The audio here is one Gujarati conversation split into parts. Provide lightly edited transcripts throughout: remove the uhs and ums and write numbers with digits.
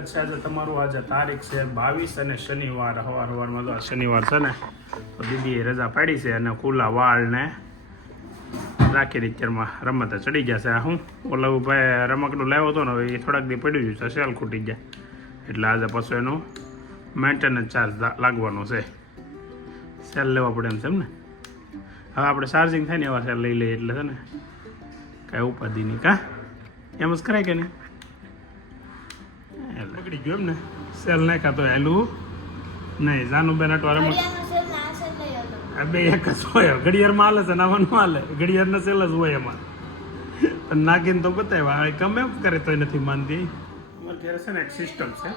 સ્વાગત છે આજે તમારું. આજે તારીખ છે 22 અને શનિવાર. સવારમાં તો શનિવાર છે ને, તો દીદીએ રજા પાડી છે અને ખુલ્લા વાળ ને રાખી રિચરમાં રમત ચડી ગયા છે. હું ઓલા ભાઈ રમકડું લાવ્યો હતો ને, હવે એ થોડાક દી પડ્યું છે, સેલ ખૂટી ગયા એટલે આજે પાછું એનું મેન્ટેનન્સ ચાર્જ લાગવાનો છે. સેલ લેવા પડે એમ છે એમ ને. હવે આપણે ચાર્જિંગ થાય ને એવા સેલ લઈ લઈએ એટલે છે ને કાંઈ ઉપાધિ નહીં. કાં એમ જ કરાય કે નહીં? પકડી ગયો એમ ને. સેલ નાખ્યા તો હેલું નહીં. જાનુબેન અટવા રમત બે એક જ હોય. ઘડિયાળમાં હાલે છે, નાવાનું હાલે. ઘડિયાળના સેલ જ હોય એમાં. પણ નાખીને તો બતાવ્યા ગમે એમ કરે તોય નથી માનતી. અમારે ઘરે છે ને એક સિસ્ટમ છે.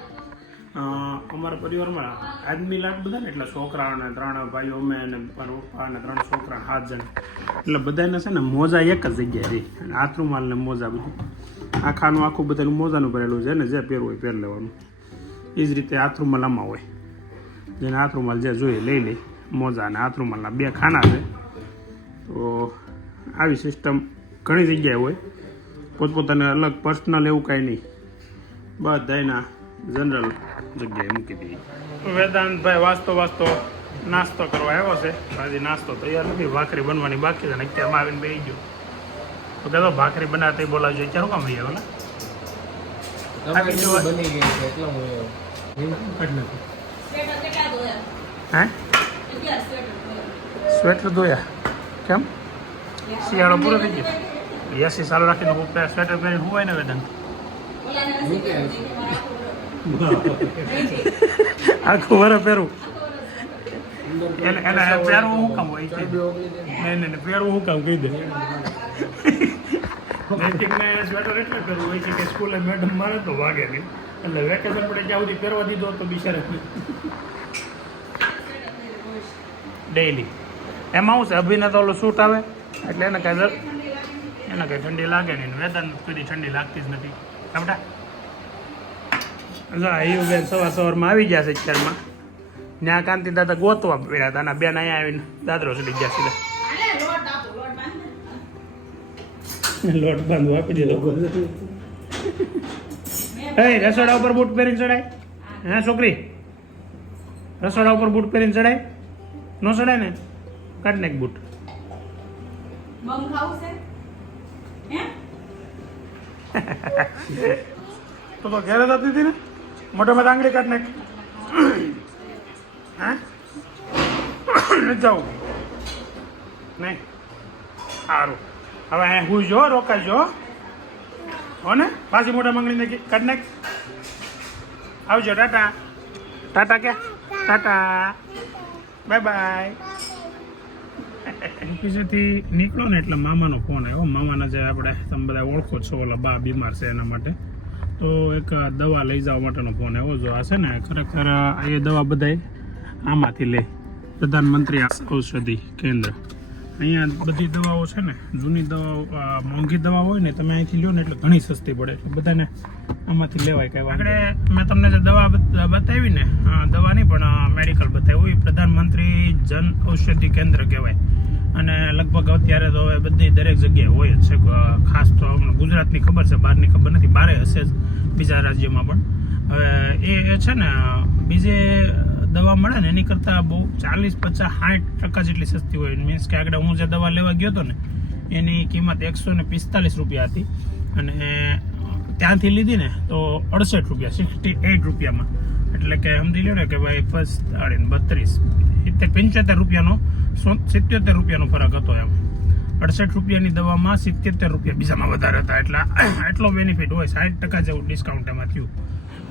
અમારા પરિવારમાં આદમી લાટ બધા ને, એટલે છોકરાઓને 3 ભાઈઓ, અમે અને મારા પપ્પા અને 3 છોકરા, 7 જણ. એટલે બધાને છે ને મોજા એક જ જગ્યાએ રહી. અને આથરૂમાલ ને મોજા બધું આખાનું આખું બધાનું મોજાનું ભરેલું છે ને, જે પહેરવું હોય પહેર લેવાનું. એ જ રીતે આથરૂમાલ આમાં હોય. જેને આથરૂમાલ જે જોઈએ લઈ લે. મોજા અને આથરૂમાલના 2 ખાના છે. તો આવી સિસ્ટમ ઘણી જગ્યાએ હોય. પોતપોતાને અલગ પર્સનલ એવું કાંઈ નહીં, બધાના જનરલ જગ્યાએ મૂકી દઈએ. વેદાંતભાઈ વાસ્તો નાસ્તો કરવા આવ્યો છે. હજી નાસ્તો તૈયાર નથી, ભાખરી બનવાની બાકી છે ને અત્યારમાં આવીને બેસી ગયો. તો કહેતો ભાખરી બનાવતા બોલાવજો. અત્યારે કામ લઈ આવ્યો હે? સ્વેટર ધોયા કેમ? શિયાળો પૂરો થઈ ગયો. એસી સાલ રાખીને સ્વેટર પહેરીને હું હોય ને વેદાંત આખું વરસ પહેરવું એને પહેરવું શું કામ હોય? નહીં પહેરવું શું કામ કહી દે. સ્વેટર એટલે પહેરવું હોય છે કે સ્કૂલે મેડમ મારે તો વાગે નહીં, એટલે વેકેશન પડે જ્યાં સુધી પહેરવા દીધો તો બિચારા ડેઈલી. એમાં શું છે, અભિને તો ઓલું સૂટ આવે એટલે એને કાંઈ ઠંડી લાગે નહીં. વેદાંત કોઈ ઠંડી લાગતી જ નથી. આપડા એવું બેન સવારમાં આવી ગયા છે. અત્યારમાં ત્યાં કાંતિ દાદા ગોતવા પડ્યા હતા અને બેન અહીંયા આવીને દાદરો ચડી ગયા સીધા. લોટ બાંધવા આપી દીધો. રસોડા ઉપર બૂટ પહેરીને ચડાય? હે છોકરી, રસોડા ઉપર બૂટ પહેરીને ચડાય? ન ચડાય ને, કાઢ નાખ બૂટ. તો ઘેરે જતી હતી ને, મોટામાં આંગળી કાઢ નાખ. હા નથી જવું નહીં. સારું, હવે અહીંયા હું જો રોકાજો હો ને. પાછી મોટા આંગળી કાઢ નાખ. આવજો. ટાટા ટાટા ક્યાં? Tata bye bye. ઓફિસેથી નીકળો ને એટલે મામાનો ફોન આવ્યો. મામાના જે આપણે તમે બધા ઓળખો છો, ઓલા બા બીમાર છે એના માટે, તો એક દવા લઈ જવા માટેનો ફોન આવ્યો. જો આ છે ને ખરેખર એ દવા બધાય આમાંથી લે, પ્રધાનમંત્રી ઔષધિ કેન્દ્ર. અહીંયા બધી દવાઓ છે ને, જૂની દવાઓ, મોંઘી દવા હોય ને, તમે અહીંથી લો ને એટલે ઘણી સસ્તી પડે. એટલે બધાને આમાંથી લેવાય. કઈ આગળ મેં તમને જે દવા બતાવી ને, દવા નહીં પણ મેડિકલ બતાવ્યું, એ પ્રધાનમંત્રી જન ઔષધિ કેન્દ્ર કહેવાય. અને લગભગ અત્યારે તો હવે બધી દરેક જગ્યાએ હોય જ છે. ખાસ તો ગુજરાતની ખબર છે, બહારની ખબર નથી. બહારે હશે જ, બીજા રાજ્યોમાં પણ. હવે એ છે ને બીજે દવા મળે ને એની કરતાં બહુ 40-50-60% જેટલી સસ્તી હોય. મીન્સ કે આગળ હું જે દવા લેવા ગયો હતો ને એની કિંમત 145 રૂપિયા હતી, અને ત્યાંથી લીધી ને તો 68 રૂપિયા, 68 રૂપિયામાં. એટલે કે સમજી લો ને કે ભાઈ 32 75 રૂપિયાનો 77 રૂપિયાનો ફરક હતો એમ. 68 રૂપિયાની દવામાં 77 રૂપિયા બીજામાં વધારે હતા. એટલે એટલો બેનિફિટ હોય. 60% જેવું ડિસ્કાઉન્ટ એમાં થયું.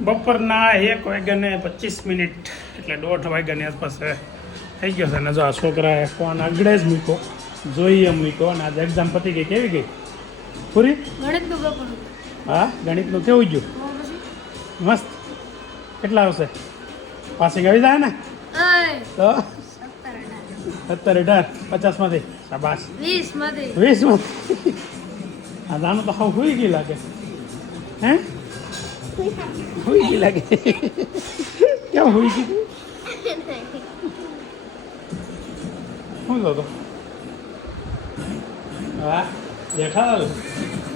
બપોરના 1:25 એટલે 1:30 વાગ્યાની આસપાસ થઈ ગયો છે. ને જો આ છોકરાએ ફોન આગળ જ મૂક્યો, જોઈએ મૂક્યો. અને આજે એક્ઝામ પતી ગઈ. કેવી ગઈ? પૂરી? હા, ગણિતનું કેવું ગયું? મસ્ત. કેટલા આવશે? પાસિંગ આવી જાય ને? તો 17-18 50માંથી શાબાશ. 20માંથી. હા, જાનું તો હાવ હુઈ ગઈ લાગે. હે, હુઈ ગઈ લાગે. કેમ હુઈ ગઈ? શું થતો? હા, જેઠાલાલ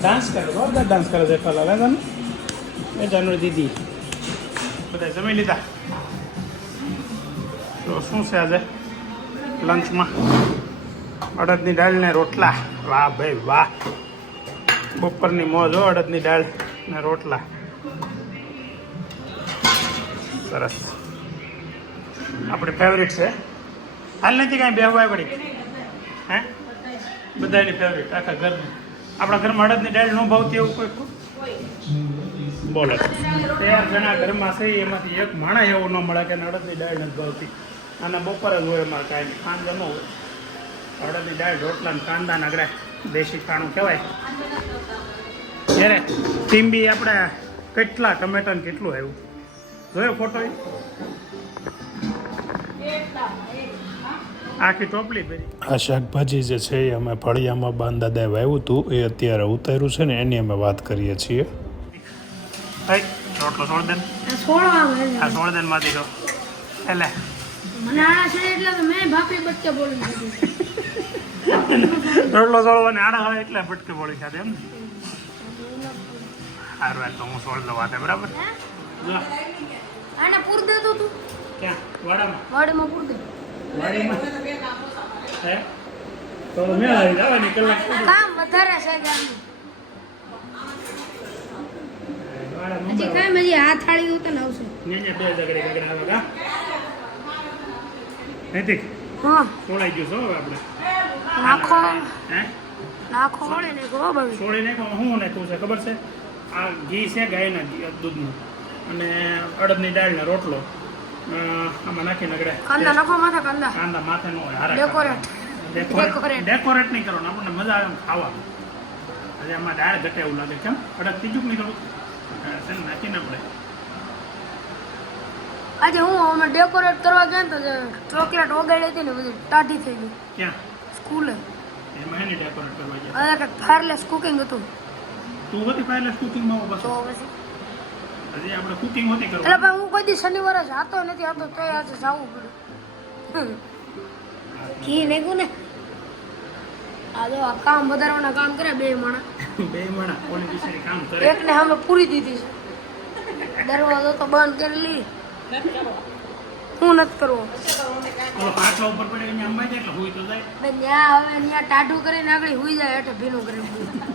ડાન્સ કરે, જોરદાર ડાન્સ કરે જેઠાલાલ. હે તને એ જાનુ દીદી બધા જમી લીધા. તો શું છે આજે લંચમાં? અડદની દાળ ને રોટલા. વાહ ભાઈ વાહ, બપોરની મોજ હો. અડદની દાળ ને રોટલા સરસ, આપણી ફેવરિટ છે. હાલ નથી કાંઈ બેહવાય પડી હે, બધાની ફેવરિટ આખા ઘરની. આપણા ઘરમાં અડદની દાળ ન ભાવતી એવું કોઈ બોલો? 13 જણા ઘરમાં છે, એમાંથી એક માણસ એવું ન મળે કે અડદની દાળ નથી ભાવતી. અને બપોરે જ હોય અમારે કાંઈ નહીં, સાંજે ન હોય. અડદની દાળ રોટલા ને કાંદા નગડે દેશી ખાણું કહેવાય. જ્યારે ટીમ્બી આપણે કેટલા ટમેટાને કેટલું આવ્યું જોયો ફોટો? આખી ટોપલી ભરી. આ શાકભાજી જે છે એ અમે ફળિયામાં બાંદાદાએ વાવ્યું હતું, એ અત્યારે ઉતાર્યું છે ને એની અમે વાત કરીએ છીએ. રોટલો સોળદેન આ સોળદેન માંથી તો એટલે મને આડા છે એટલે મેં ભાપી બટકે બોલી દીધું. રોટલો સોળવાને આડા હોય એટલે બટકે બોલી ખાધે એમ ને? સારું વાત, તો હું સોળ દઉં વાતે બરાબર. આને પૂર દેતો તું ક્યાં? વાડામાં? વાડીમાં પૂર દે. વાડીમાં હે તો મેં આવી જવાની કલાક કામ વધારે છે ગામનું. હજી કાંઈ હજી આ થાળી ઉતર આવશે. ને બે જગડી ગગડા આવે કા નૈતિક હા સોળાઈ ગયું છો હવે આપણે. નાખો હે નાખો વળે ને ગો બગડી. સોળી નાખો. હું નાખ્યું છે ખબર છે? આ ઘી છે ગાયના દૂધનું, અને અડદની દાળ ને રોટલો આમાં નાખી નગડે. કાંદા નાખો માથે કાંદા. કાંદા માથે નો હોય, હારા ડેકોરેટ ડેકોરેટ નહીં કરવાનું, આપણને મજા આવે ખાવાનું. આજે આમાં દાળ ઘટે એવું લાગે. કેમ અડદ ત્રીજું નહીં કરવું? નાખીને આપણે આજે હું અમે ડેકોરેટ કરવા ગયા તો ચોકલેટ ઓગાળી હતી ને બધી ટાઢી થઈ ગઈ. ક્યાં? સ્કૂલે. એમાં એને ડેકોરેટ કરવા ગયા. અરે કે ફાયરલેસ કુકિંગ હતું. તું હતી ફાયરલેસ કુકિંગમાં? બસ તો પછી હજી આપણે કુકિંગ હોતી એટલે કરવા. ભાઈ હું કોઈ દી શનિવારે જાતો નથી, આતો તો આજે જવું પડ્યું. ઘી નાખ્યું ને આ જો આ કામ વધારવાના કામ કરે બે માણા. બે માણા ઓલી બિચારી કામ કરે. એકને અમે પૂરી દીધી છે, દરવાજો તો બંધ કરી લી. હું નથી કરવો ઓલો પાટલા ઉપર પડે અહીંયા અંબાઈ જાય એટલે હુઈ તો જાય. ત્યાં હવે ત્યાં ટાઢું કરીને આગળ હુઈ જાય એટલે ભીનું કરીને હુઈ જાય.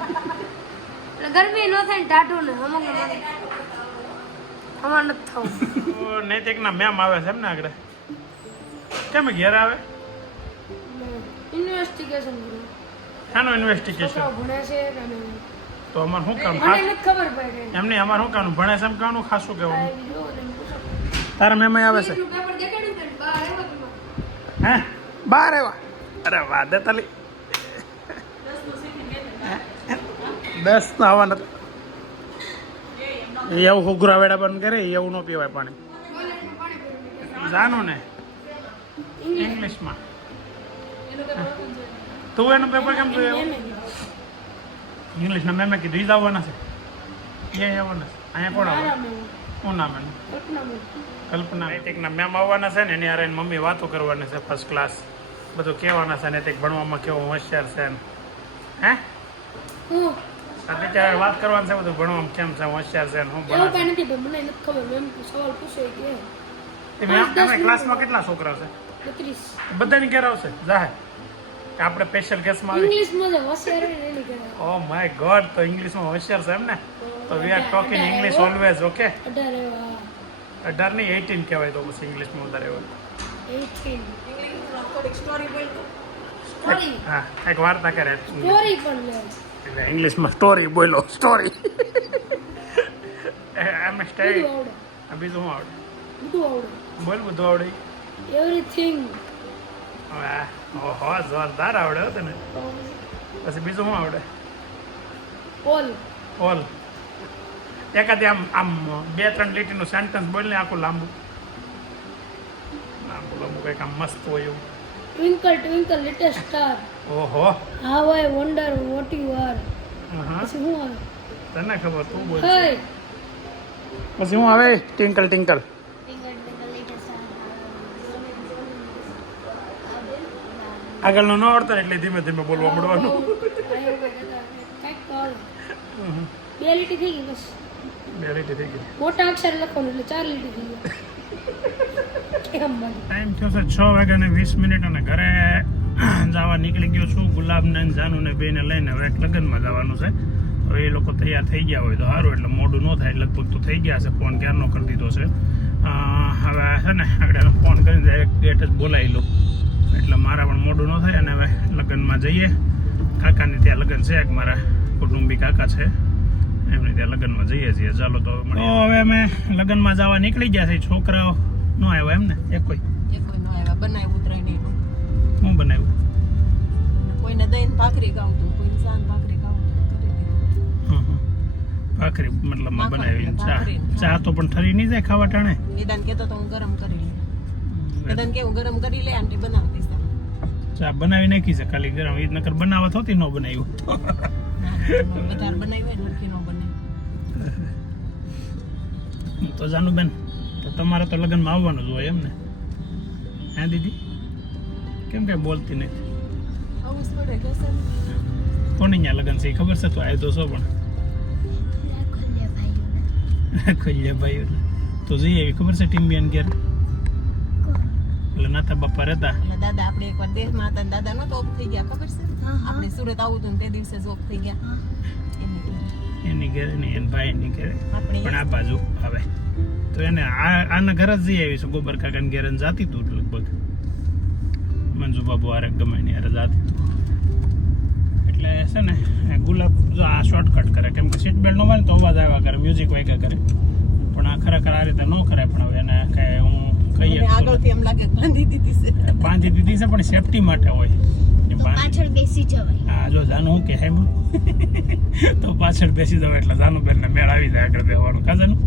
એટલે ગરમી ન થાય ને ટાઢું ને અમુક અમાર નથી થવું. નૈતિકના મેમ આવે છે એમ ને આગળ? કેમ ઘેર આવે? ઇન્વેસ્ટિગેશન શાનું ઇન્વેસ્ટિગેશન? ભણે છે કે નહીં તો અમારે શું કામ? મને નથી ખબર પડે. એમને અમારે શું કામ? ભણે છે એમ કાનું ખાસું કહેવાનું? તારા મેમ આવે છે? પેપર દેખાડ્યું કે બહાર આવ્યો તમે? હે બહાર આવ્યા? અરે વાહ દેતાલી 10 તો આવવાના. એવું હુગરા વેડા બંધ કરે એવું ન પીવાય પાણી. જાનું ને ઇંગ્લિશમાં. તું એનું પેપર કેમ જોયું? ઇંગ્લિશના મેમે કીધું ઈ જ આવવાના છે. એ આવવાના છે. અહીંયા કોણ આવે? શું નામ એનું? કલ્પના. નૈતિકના મેમ આવવાના છે ને એની હારે મમ્મી વાતો કરવાની છે ફર્સ્ટ ક્લાસ. બધું કહેવાના છે નૈતિક ભણવામાં કેવો હોશિયાર છે એમ. હે અત્યારે વાત કરવાની છે બધું ભણવામાં કેમ છે હોશિયાર છે હું ભણાવ. એવું કઈ નથી ભાઈ, મને નથી ખબર. મેમ સવાલ પૂછે કે તમે ક્લાસમાં કેટલા છોકરા છે? 32. બધાની ઘેર આવશે જાહે કે આપણે સ્પેશિયલ કેસમાં આવી? ઇંગ્લિશમાં જ હોશિયાર હોય ને એની કહેવાય. ઓ માય ગોડ, તો ઇંગ્લિશમાં હોશિયાર છે એમ ને? તો we are talking English always. Okay 18 નહીં 18 કહેવાય તો પછી ઇંગ્લિશમાં વધારે હોય. 18 હા એક વાર્તા કરે સ્ટોરી પણ લે. એટલે ઇંગ્લિશમાં સ્ટોરી બોલો. સ્ટોરી એમ સ્ટોરી. બધું આવડે. બીજું શું આવડે? બધું આવડે. બોલ બધું આવડે. એવરીથિંગ. ઓહો જોરદાર આવડે હો તને. પછી બીજું શું આવડે? ઓલ. ઓલ. એકાદી આમ આમ 2-3 લીટીનું સેન્ટેન્સ બોલને આખું લાંબુ લાંબુ કંઈક આમ મસ્ત હોય એવું. Twinkle twinkle little star. ઓહો how I wonder what you are. હા પછી શું આવે? તને ખબર, તું બોલ. હે પછી શું આવે? Tinkle tinkle. આગળનો ન આવડતો એટલે ધીમે ધીમે બોલવા મળવાનું. બે લીટી થઈ ગઈ બસ. 2 લીટી થઈ ગઈ. મોટા અક્ષર લખવાનું એટલે 4 લીટી થઈ ગઈ. કેમ મને ટાઈમ થયો છે 6:20 અને ઘરે જવા નીકળી ગયો છું. ગુલાબને અને જાનુને બેને લઈને હવે એક લગ્નમાં જવાનું છે. તો એ લોકો તૈયાર થઈ ગયા હોય તો સારું, એટલે મોડું ન થાય. લગભગ તો થઈ ગયા છે, ફોન ક્યારનો કરી દીધો છે. હવે છે ને આગળ ફોન કરીને ડાયરેક્ટ ગેટ જ બોલાવી લઉં, એટલે મારા પણ મોડું ન થાય. અને હવે લગ્નમાં જઈએ. કાકાને ત્યાં લગ્ન છે, એક મારા કુટુંબી કાકા છે, એમને ત્યાં લગ્નમાં જઈએ છીએ. ચાલો તો હવે અમે લગ્નમાં જવા નીકળી ગયા છે. છોકરાઓ ન આવ્યા એમ ને? એક કોઈ નો આવ્યા, બનાવ્યું ઉતરાય નહીં. શું બનાવ્યું? કોઈને દહીં ભાખરી ખાવતું, કોઈને સાન ભાખરી ખાવતું, કરી દીધું. ભાખરી મતલબ બનાવી. ભાખરી. ચા તો પણ ઠરી નહીં જાય ખાવા ટાણે? નિદાન કહેતો તો હું ગરમ કરી લે. નિદાન કેવું ગરમ કરી લે, આંટી બનાવતી છે. ચા બનાવી નાખી છે ખાલી ગરમ. એ નકર બનાવત હોતી ન બનાવ્યું. વધારે બનાવી હોય નરખી નો બને. તો જાનુબેન, તો તમારે તો લગ્નમાં આવવાનું જ હોય એમ ને? હા દીદી, કેમ કઈ બોલતી નથી? આવું જ પડે કહેશે ને. કોની ત્યાં લગ્ન છે એ ખબર છે? તો આવ્યો તો છો પણ ખોલ્યા ભાઈઓ તો જઈ આવી ખબર છે? ટીમ્બિયન ઘેર એટલે નાતા બાપા રહેતા. એટલે દાદા આપણે એકવાર દેશમાં હતા ને દાદા નતો ઓફ થઈ ગયા, ખબર છે? આપણે સુરત આવું હતું ને તે દિવસે જ ઓફ થઈ ગયા. એની ઘરે નહીં, એના ભાઈની ઘરે. આપણે પણ આ બાજુ આવે તો એને આના ઘરે જ જઈ આવી છે. ગોબર કાકાને ઘેર જાતી તું લગભગ. મંજુ બાબુ હારે ગમે ની હારે જાતી તું. એટલે છે ને ગુલાબ જો આ શોર્ટકટ કરે, કેમ કે સીટ બેલ્ટ ન હોય ને તો અવાજ આવ્યા કરે, મ્યુઝિક વાગ્યા કરે. પણ આ ખરેખર આ રીતે ન કરે. પણ હવે એને કઈ હું કહીએ આગળથી એમ લાગે બાંધી દીધી છે. બાંધી દીધી છે, પણ સેફટી માટે હોય. પાછળ બેસી જવાય. હા, જો જાનું હું કે હેમ તો પાછળ બેસી જાવ એટલે જાનું બેન ને મેળ આવી જાય આગળ બેવાનું. કાજાનું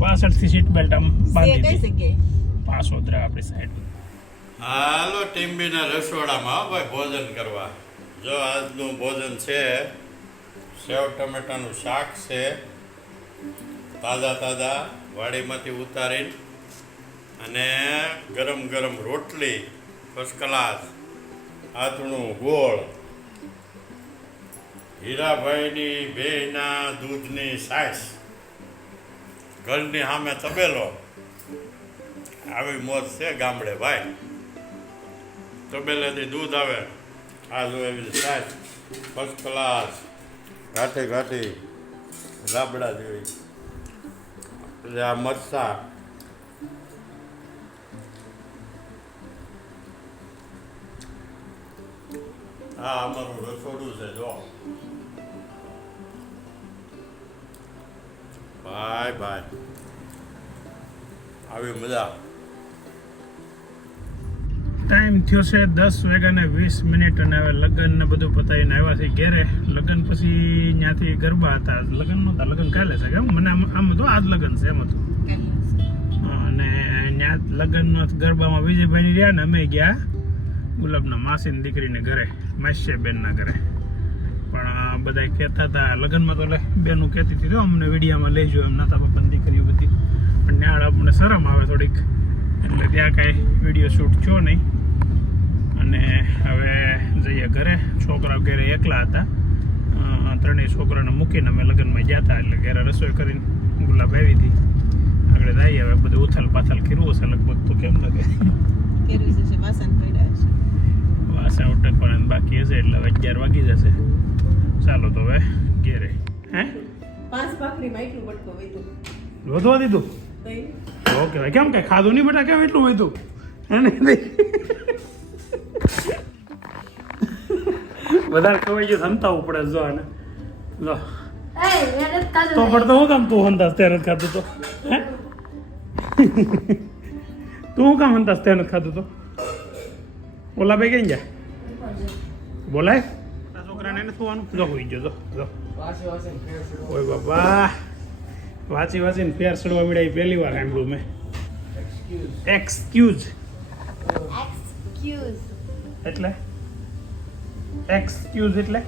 પાછળથી સીટ બેલ્ટ આમ બાંધી કઈ દે. જગ્યાએ? પાસોદરા આપણી સાઈડ. હાલો ટીમ્બીના રસોડામાં ભાઈ ભોજન કરવા. જો આજનું ભોજન છે સેવ ટમેટાનું શાક છે, તાજા તાજા વાડીમાંથી ઉતારીને, અને ગરમ ગરમ રોટલી ફર્સ્ટ ક્લાસ, આથણું ગોળ, હીરાભાઈની બેયના દૂધની છાશ, ઘરની સામે તબેલો. આવી મોજ છે ગામડે ભાઈ. તબેલેથી દૂધ આવે, આ જો એવી છાશ ફર્સ્ટ ક્લાસ, ઘાટી ઘાટી રાબડા જેવી. એટલે આ મરચાં, હા અમારું રસોડું છે જો ભાઈ ભાઈ, આવી મજા. ટાઈમ થયો છે 10:20 અને હવે લગ્ન ને બધું પતાવીને આવ્યા છે ઘેરે. લગ્ન પછી ત્યાંથી ગરબા હતા. લગ્ન નહોતા, લગ્ન કાલે છે કેમ મને આમ હતું આજ લગ્ન છે એમ હતું. અને ત્યાં લગ્ન ગરબામાં વિજયભાઈ રહ્યા ને અમે ગયા ગુલાબના માસીની દીકરીને ઘરે, માસ્યાબેનના ઘરે. પણ બધા કહેતા હતા લગ્નમાં તો બેનું કહેતી હતી તો અમને વિડીયામાં લઈ જાઓ એમ, નાતા બાપાની દીકરીઓ બધી. પણ ત્યાં આપણને શરમ આવે થોડીક, એટલે ત્યાં કાંઈ વિડીયો શૂટ થયો નહીં. અને હવે જઈએ ઘરે. છોકરાઓ ઘરે એકલા હતા, ત્રણેય છોકરાને મૂકીને અમે લગ્નમાં ગયા હતા. એટલે ઘરે રસોઈ કરીને ગુલાબ આવી હતી. આગળ જઈએ હવે બધું ઉથલ પાથલ કર્યું હશે લગભગ. તો કેમ લાગે? કેરવી જશે, વાસણ પડ્યા છે. વાસણ ઉટકવાના બાકી હશે એટલે હવે 11 વાગી જશે. ચાલો તો હવે ઘેરે. હે 5 ભાખરીમાં એટલું બટકો વૈતું. વધવા દીધું? તઈ ઓકે ભાઈ, કેમ કઈ ખાધું નહીં બેટા? કેમ એટલું હોય તું? વધારે ખવાઈ ગયું હંતાવું પડે. જો આને લો તો પડતો હું કામ તું હંતાસ ત્યાં નથી ખાધું તો? હે તું હું કામ હંતાસ ત્યાં નથી ખાધું તો? ઓલા ભાઈ કઈ ગયા? બોલાય છોકરાને એને થવાનું જો હોઈ ગયો. જો ઓય બાબા, વાંચી વાંચીને ફેર સડવા મળ્યા. પહેલી વાર સાંભળ્યું મેં. એક્સક્યુઝ એટલે એક્સક્યુઝ એટલે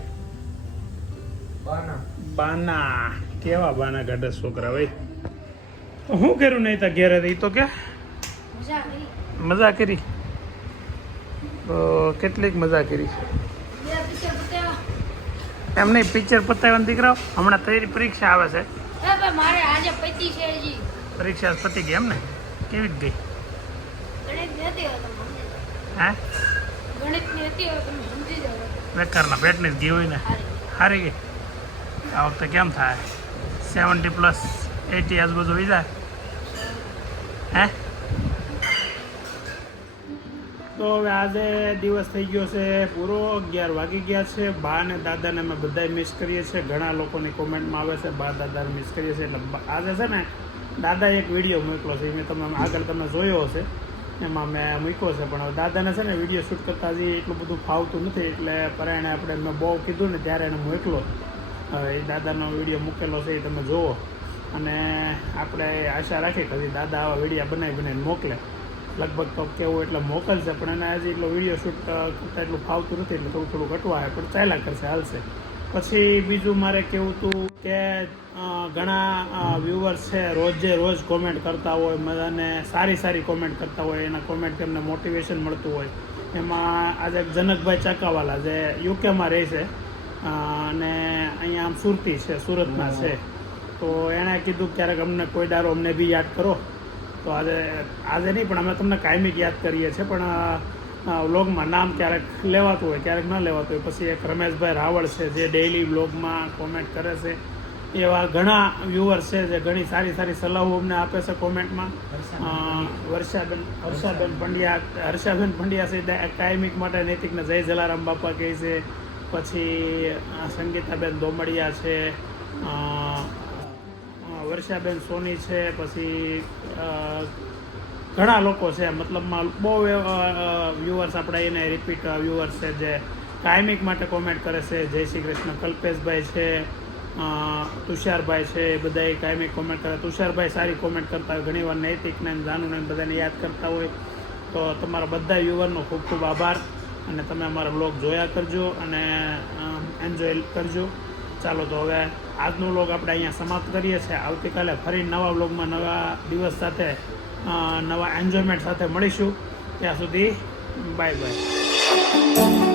બાના. કેવા બાના કાઢે છોકરા ભાઈ. શું કર્યું નહીં તા ઘેરે? તો કે મજા કરી તો કેટલીક મજા કરી. એમ નહીં પિક્ચર પતાવવાની દીકરાઓ હમણાં તારી પરીક્ષા આવે છે એ ભાઈ મારે આજે પૈતી છે હજી પરીક્ષા પતી ગઈ એમ ને કેવી ગઈ ગણિત નથી હવે તમે સમજી જાઓ. હે ગણિતની હતી હવે તમે સમજી જાઓ બેકારના પેટની જ ગઈ હોય ને હારી ગઈ આ વખતે કેમ થાય 70+80 આજુબાજુ હોઈ જાય હે તો હવે આજે દિવસ થઈ ગયો છે પૂરો 11 વાગી ગયા છે બા અને દાદાને અમે બધાય મિસ કરીએ છીએ ઘણા લોકોની કોમેન્ટમાં આવે છે બા દાદાને મિસ કરીએ છીએ એટલે આજે છે ને દાદાએ એક વિડીયો મોકલો છે મેં તમે આગળ તમે જોયો હશે એમાં મેં મૂક્યો છે પણ હવે દાદાને છે ને વિડીયો શૂટ કરતા હજી એટલું બધું ફાવતું નથી એટલે પરાયણે આપણે મેં બહુ કીધું ને ત્યારે એને મોકલો હવે એ દાદાનો વિડીયો મૂકેલો છે એ તમે જુઓ અને આપણે આશા રાખીએ કે હજી દાદા આવા વિડીયો બનાવીને મોકલે લગભગ તો કેવું એટલે મોકલશે પણ એને હજી એટલો વિડીયો શૂટ કરતાં એટલું ફાવતું નથી એટલે થોડું ઘટવા પણ ચાલ્યા કરશે હાલશે પછી બીજું મારે કેવું હતું કે ઘણા વ્યુઅર્સ છે રોજે રોજ કોમેન્ટ કરતા હોય અને સારી કોમેન્ટ કરતા હોય એના કોમેન્ટ એમને મોટિવેશન મળતું હોય એમાં આજે જનકભાઈ ચાકાવાલા જે યુકેમાં રહે છે અને અહીંયા આમ સુરતી છે સુરતના છે તો એણે કીધું ક્યારેક અમને કોઈ દારો અમને બી યાદ કરો તો આજે નહીં પણ અમે તમને કાયમિક યાદ કરીએ છીએ પણ વ્લોગમાં નામ ક્યારેક લેવાતું હોય ક્યારેક ન લેવાતું હોય પછી એક રમેશભાઈ રાવળ છે જે ડેઈલી વ્લોગમાં કોમેન્ટ કરે છે એવા ઘણા વ્યુઅર્સ છે જે ઘણી સારી સલાહો અમને આપે છે કોમેન્ટમાં હર્ષાબેન પંડ્યા છે કાયમિક માટે નૈતિકને જય જલારામ બાપા કહે છે પછી સંગીતાબેન દોમડિયા છે વર્ષાબેન સોની છે પછી ઘણા લોકો છે મતલબમાં બહુ વ્યુઅર્સ આપણા એને રિપીટ વ્યુઅર્સ છે જે કાયમિક માટે કોમેન્ટ કરે છે જય શ્રી કૃષ્ણ કલ્પેશભાઈ છે તુષારભાઈ છે એ બધા કાયમિક કોમેન્ટ કરે તુષારભાઈ સારી કોમેન્ટ કરતા હોય ઘણીવાર નૈતિકને જાનુને બધાને યાદ કરતા હોય તો તમારા બધા વ્યુઅરનો ખૂબ ખૂબ આભાર અને તમે અમારા બ્લોગ જોયા કરજો અને એન્જોય કરજો ચાલો તો હવે આજનો વ્લોગ આપણે અહીંયા સમાપ્ત કરીએ છીએ આવતીકાલે ફરી નવા વ્લોગમાં નવા દિવસ સાથે નવા એન્જોયમેન્ટ સાથે મળીશું ત્યાં સુધી બાય બાય